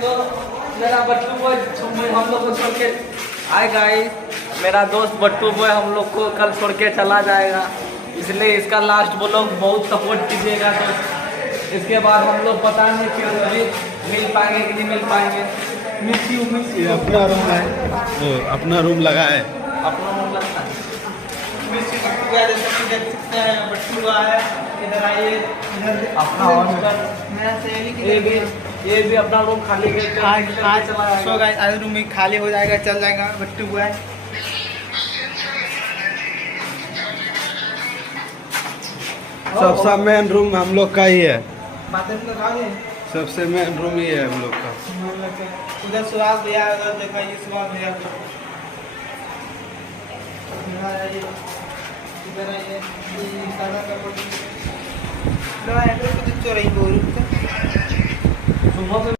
तो मेरा बट्टू बॉय हम लोग को छोड़ के आए गाइस। मेरा दोस्त बट्टू बॉय हम लोग को कल छोड़ के चला जाएगा, इसलिए इसका लास्ट ब्लॉग बहुत सपोर्ट कीजिएगा। तो इसके बाद हम लोग पता नहीं कि मिल पाएंगे कि नहीं मिल पाएंगे। Miss you. अपना रूम है, अपना रूम लगा है, अपना रूम लगता है। मिस यू बट्टू का जैसा कि देख सकते हैं, बट्टू आया इधर आइए, इधर अपना हॉस्टल मेरा सहेली की ये भी अपना रूम खाली करके आज सो गाइस आज रूम में खाली हो जाएगा, चल जाएगा बट्टू बॉय। सबसे मेन रूम हम लोग का ही है, बातें तो खाओगे। सबसे मेन रूम ही है हम लोग का। उधर सुहास भैया, उधर देखा ये सुहास भैया को। इधर आइए, इधर आइए, ये सादा कपड़ा लो एड्रेस तो चोरी बोल। सुबह से